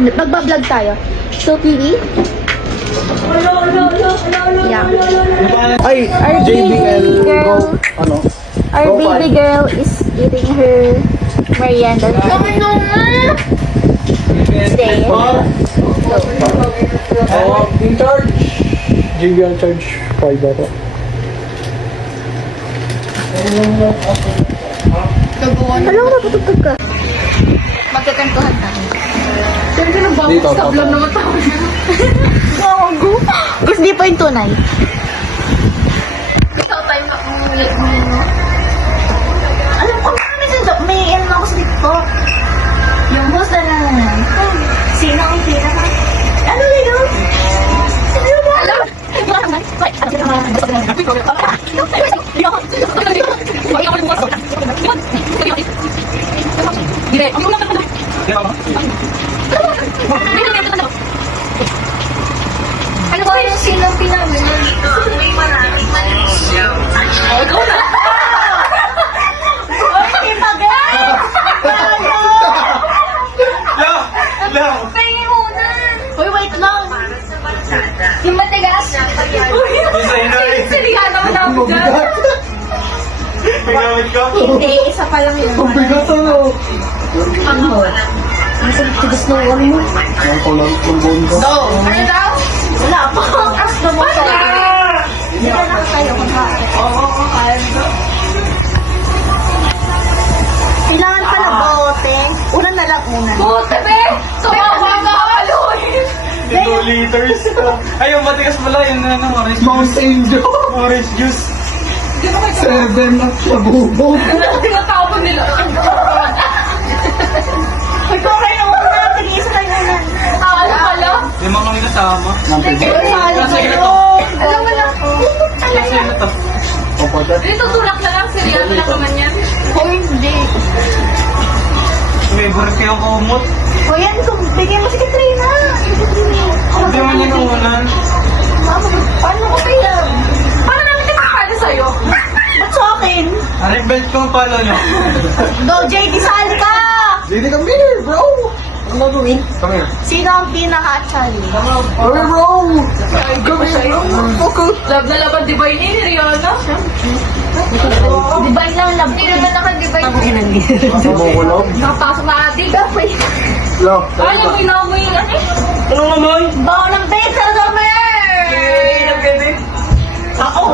magbablog tayo. So, pili. Yeah. Ay, Our JBL baby girl. Go, ano? Our Go baby five. girl is eating her merienda. Today. In charge. JBL charge 5 ako. Alam mo, patutog ka. Magkakantuhan tayo. Dito, Sablon naman tayo. Gago. Gusto di pa yung tunay. Gusto tayo na umulit mo yun, no? Alam ko naman, may ano ako sa TikTok. Yung host na lang. Sino ang pinaka? Ano na yun? Sino ba? Alam? Ano ba yung sinong pinamili dito? May maraming mali. Ay, ko na! Ay, di ba Pahingin muna! Uy, wait lang! Yung matigas! Sinigaga mo na ako dyan! Hindi, isa pa lang yun. Ang bigat ano? Ano? Ang tigas ng ulo mo. Ang kulang ng bondo. Ano daw? Wala pa. As the mo sa hindi ka nakatayo kung bakit. Oo, kaya mo. Kailangan pala bote. Una na lang una. Bote, be! Sumawa ka! Aluhin! 2 liters. Ay, yung matigas pala, yun na orange Mountain Dew. Orange juice. 7 at nabubog. Tinatapon nila. Uy, kukay na muna. Tigisa tayo na. Ano pala? Lima kami kasama. Alam mo lang. Kasi na to. Dito tulak na lang. Seryoso na naman yan. O hindi. Favorite ko yung kumot. O yan, bigyan mo si Katrina. Hindi man yung unan. Paano ko kaya? Paano namin tinakala sa'yo? Ba't sa akin? Aray, belt ko ang palo nyo. Go, JD, sali ka! Hindi come here, bro. Ano gawin? Come here. Sino ang pinaka-sali? Come here, bro. Come here. Love na laban, di ba yun ni Rihanna? Di ba lang love? Hindi naman naka-divide. Kumukulog. Nakapasok na ate. Love. Ay, yung inamoy yun. Ano naman? Bawa ng base sa summer! Ako!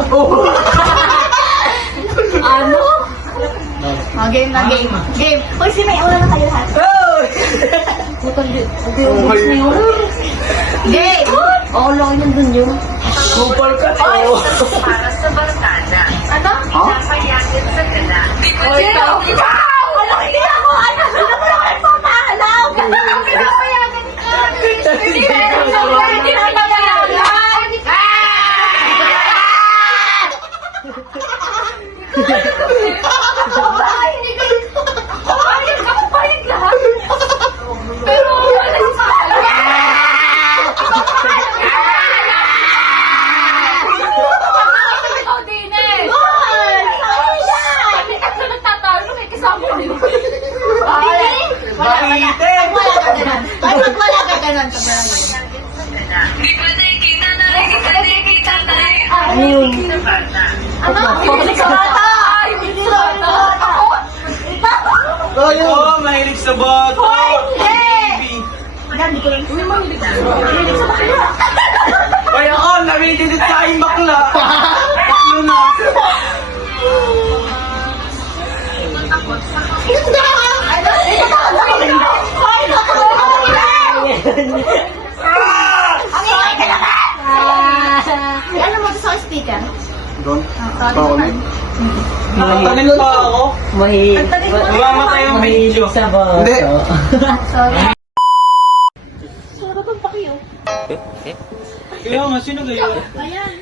Ano? Oh, game na game. Game. Uy, si may ulan na kayo ha. Game! Oo, lang yun dun yun. Kupal ka. Para sa barkada. Ano? Pinapayagan sa gala. Sino? Wow! Ano, hindi ako! Ano? Ano mo lang nagpapaalam? Pinapayagan ka! Hindi meron ka ba? Hindi mo papayagan! Payag lahat! Pero wala yung ikaw din eh! Bakit ka nagtatalo? May kasama ko din. Wala ka ganun. Ay, wala ka ganun. Di ko nakikita na, di ko nakikita na. Ano? Hindi ka bata! Hindi ka bata! Ako? Oo, mahilig sa boto. Hindi! Hindi ko lang. Uy, mahilig sa bakla. Kaya ako, narinig sa aking bakla. Baklo na. Hindi! Ano? Ay, naku! Ang ingay ka naman! Ano mo sa speaker? Doon. Sorry Bawal. naman. Nakatanin pa ako. Mamamatay yung video. Hindi. Sorry. Sarap ang pakiyo. Kaya nga, sino kayo? Ayan.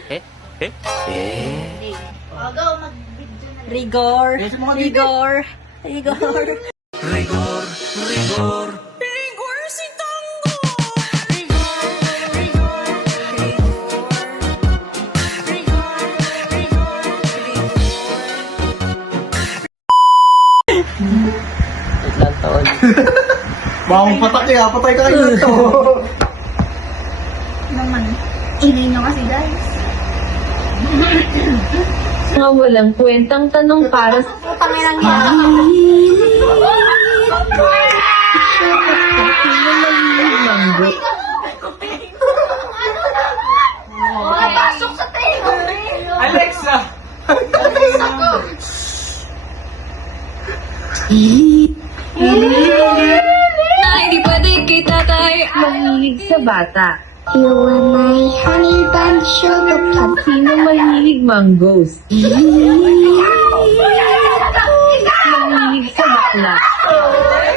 Go, mag-video na. Rigor. Rigor. Rigor. Ilang taon? Bawang patak eh, patay ka kayo to. Naman. Ingay nyo kasi guys. Mga walang kwentang tanong para sa Putang inang yan. sino mahilig manggo. Pasok sa tayo. Alexa! Hindi pwede kita tayo mahilig sa bata. You are my honey bun sugar plum. Sino mahilig mangoes? Mahilig sa bakla.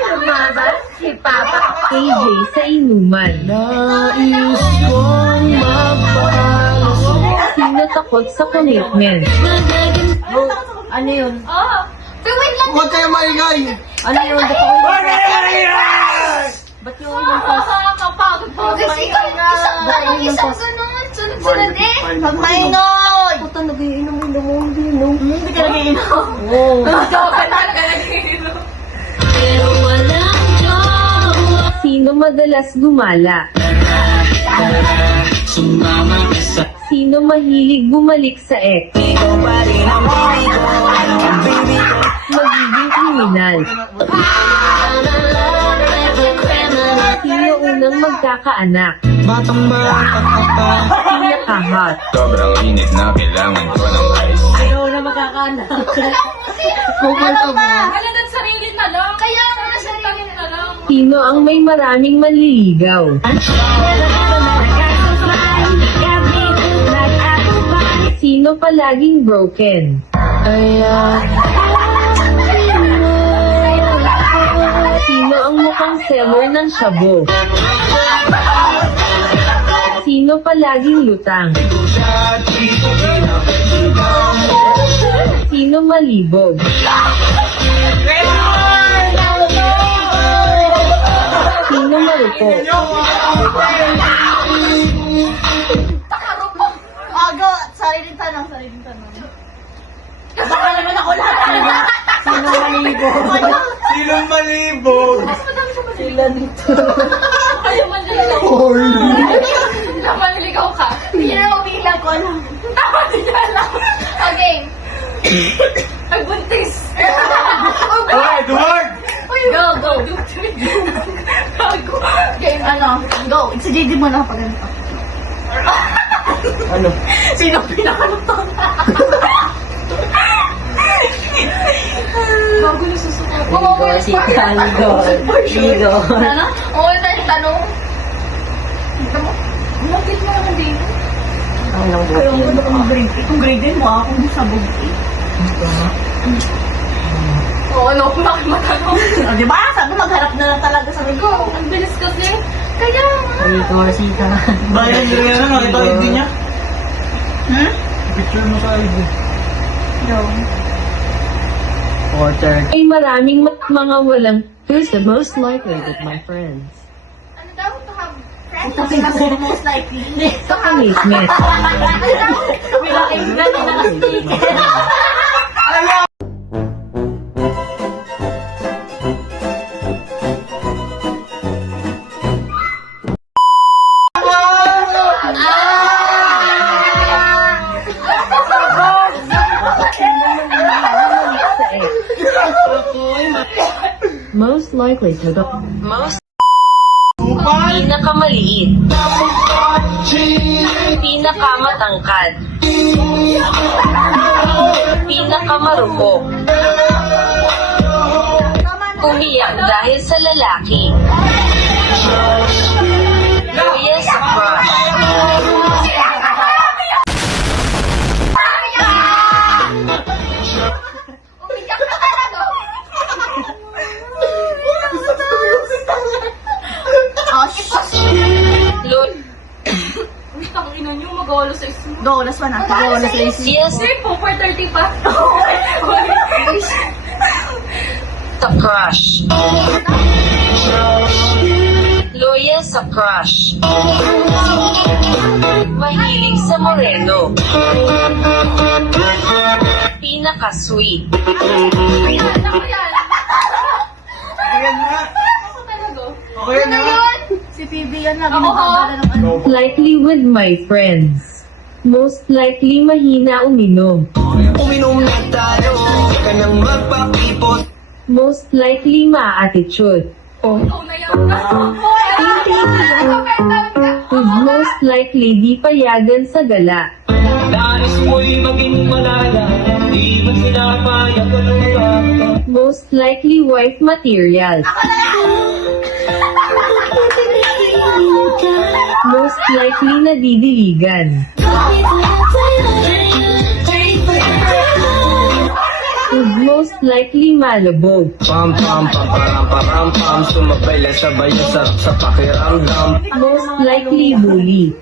Lumabas si Papa KJ sa inuman. Nais kong mapalas. Sino takot sa commitment? Ano yun? Oh. Pero wait lang. Huwag kayo maingay. Ano yun? Ba't yung Nakakapagod po. Kasi isang ganun. Sunod-sunod eh. Pag maingay. puta nag-iinom. Hindi ka nag-iinom. Oo. Joke talaga nag-iinom. Sino madalas gumala? Sino mahilig bumalik sa ex? Magiging kriminal. Sino unang magkakaanak? Pinaka-hot. Sobrang init na kailangan ko ng ice. Ano na magkakaanak? Halagang sarili na lang. Kaya nga sarili na lang. Sino ang may maraming manliligaw? Sino palaging broken? Sino ang mukhang seller ng shabu? Sino palaging lutang? Sino malibog? Sino marupok? Aga, sariling tanong. Baka naman ako lahat. Sino malibog? Silong malibog! Kayo manliligaw. Hoy. Manliligaw ka. Hindi na umilang ko lang. Tama niya lang. Okay. Ay, buntis. Hoy, Edward! Go. Game, go. Sa JD mo na pag ganito. Ano? Sino pinakalutang? Bago na susuko. Ligo. Ano? Oo, tayo tanong. Bakit mo naman din? Kaya ang gusto kong grade. Kung grade din mo, akong sabog eh. Oo, no, bakit matanong? Di ba? Sabi magharap na lang talaga sa ko. Ang bilis kasi. Kaya nga. Bayan nyo yan, nakita ko hindi niya. Picture mo sa ID. No. Ay maraming mga walang. Who's the most likely with my friends? Ano daw? To have friends? Sabi kasi most likely. Sa commitment. Bilang na nakasikin. Most likely to the most pinakamaliit, pinakamatangkad, pinakamarupok, umiyak dahil sa lalaki, luya sa crush, Umiyak na talaga. Lord, Ang ina nyo, mag-olo sa ismo. Go, last one na. Go, last one. yes, Po, 4:30 pa. sa crush, loyal sa crush, mahilig sa moreno, pinaka-sweet, Ayan nga. Ako yun ha. Si PB yan, lagi nagbabala ng ano. Likely with my friends. Most likely mahina uminom. Uminom na tayo, ka nang magpakipot. Most likely ma-attitude. Who's most likely di payagan sa gala. Danis mo'y maging malala, di man sinapayag ko ng iba. Most likely wife material. Most likely nadidiligan. Who's most likely malabog. Pam pam pam pam pam pam, sumabay lang sabay ang sarap sa pakiramdam. Most likely bully.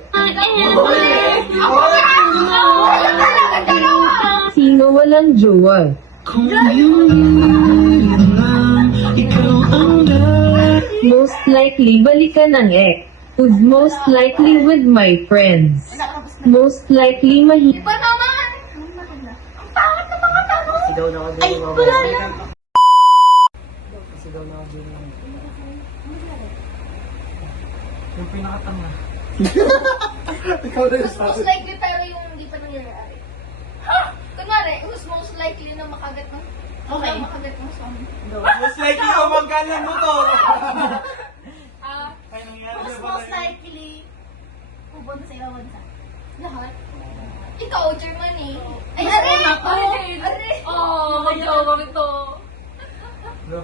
Sino walang jowa? Most likely balikan ng ex. Who's most likely with my friends? Most likely Pa naman! Ang pangat na mga tanong! Ay, wala na! Yung pinakatanga. Ikaw na yung Most likely pero yung hindi pa nangyayari. Kunwari, who's most likely na makagat ng... Okay. Makagat ng song. Mas likely ako magkanan mo to. Who's most likely pupunta sa ibang bansa? Lahat? Ikaw, Germany. Ay, are! Oh, jowa ito. Wala.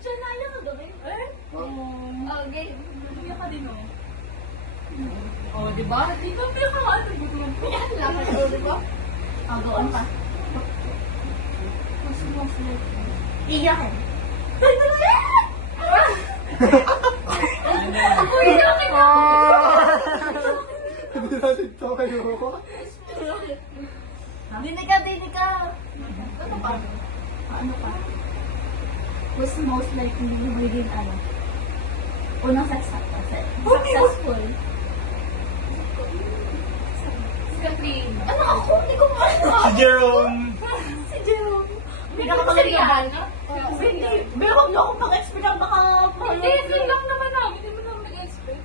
Diyan na yan kagabi. Okay. Iyak ka din, oh. Oh, diba? Dito, pero ano, iyak lang. Diba? Agawan pa. Mas iyak eh. Ako iyak eh. Hindi natin ito kayo. Dinig ka. Ano pa? Who's most likely within unang successful? Si Catherine. Ano ako? Hindi ko Si Jerome. Si Jerome. Hindi ka kapagalihan? Hindi. Pero huwag niyo akong pang-expert ang baka... Hindi, yun lang naman namin. Hindi mo naman mag-expert.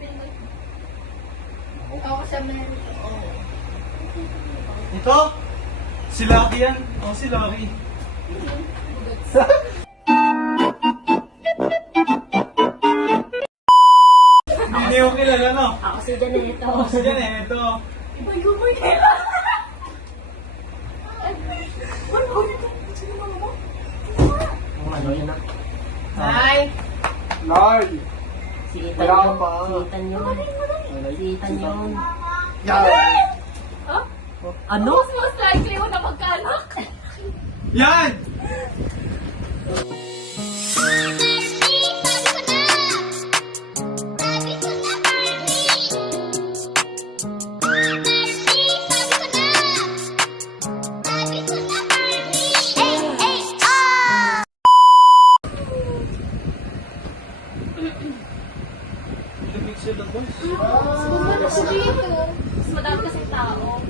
Ako sa America. Ito? Si Lucky yan? Oo, si Lucky. Hindi niyo kilala, no? Ako si Janito. Si Janeto. Iba yung may kailan. Ano? Sino mo? Ano yun na? Hi! Lord! Si Ethan Wala yun. pa. Si Ethan yun. Si Ethan yun. Yan! Ano? Mas likely mo na magkaanak. Yan! Lumig sila, boss. Ano kasi dito? Mas madami kasi tao.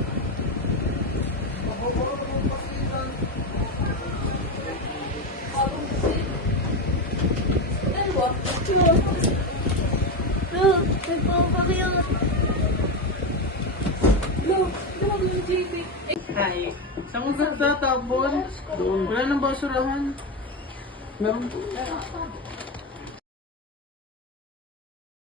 Ay, saan ko tatapon? Wala nang basurahan. Meron po.